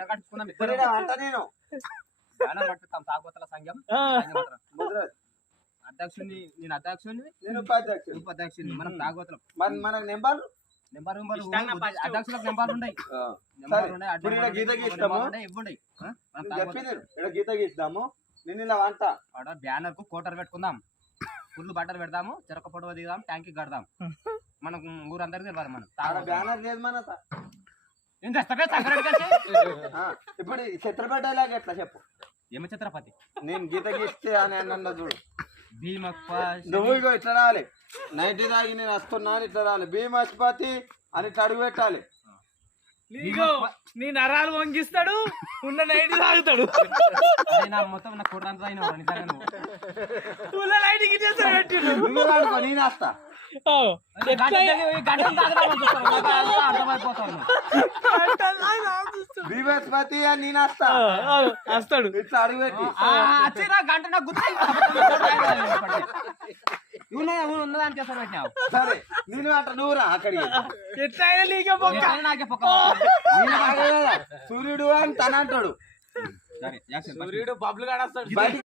Banner కట్టుకున్నాం ఇప్పుడు ఇద్దరం. ఈడ వంట నేను? బ్యానర్ కట్టుతాం తాగుబోతుల సంఘం. ఆ, సంఘం అంటారు. ముద్ర- అధ్యక్షుడిని నేను అధ్యక్షుడిని నేను ఉపాధ్యక్షుడు ఉపాధ్యక్షుడిని మనం తాగుబోతులం. మరి మన నెంబర్ నెంబర్ నెంబర్ ఇష్టంగా first. అధ్యక్షులకు నెంబర్లు ఉన్నాయి ఆ, నెంబర్లు సరే. ఉన్నాయి ఇప్పుడు ఈడ అడ్డ గీత నెంబర్లు గీస్తాము. ఉన్నాయి, ఇవ్వండి. ఆ? మనం నువ్వు తాగుబోతులం. చెప్పింది ఇక్కడ గీత గీస్తాము. నేను ఇలా వంట. ఆడ బ్యానర్కు కోటర్ పెట్టుకుందాం. ఫుల్ బట్టలు పెడదాము చెరక పొడవ దిగుదాం ట్యాంక్ కడదాం. మనకు ఊరందరికీ తెలియాలి మనం. బ్యానర్ లేదు మన కలిసి ఇప్పుడు ఈ ఛత్రపతి డైలాగ్ ఎట్లా చెప్పు ఏమ ఛత్రపతి నేను గీత గీస్తే అని అన్న చూడు భీమప్ప నువ్వు ఇగో ఇట్లా రావాలి నైట్ దాగి నేను వస్తున్నా అని ఇట్లా రావాలి భీమస్పతి అని ఇట్లా అడుగు పెట్టాలి నీ నరాలు వంగిస్తాడు ఉన్న నైట్ తాగుతాడు నా మొత్తం నా కుర్రంతా అయిన ఉన్న నైట్ నేను వస్తా గంట గంట భీమస్పతి అని నేను వస్తా. వస్తాడు. ఇట్లా గంట నాకు గుర్తు ఉన్నదానికి చేస్తారు పెట్టినావు. సరే నేను నువ్వు రా అక్కడికి. నీకే నాకే పొక్క సూర్యుడు అని తన అంటాడు. సరే యాక్షన్ సూర్యుడు బబ్బులు కాడస్తాడు.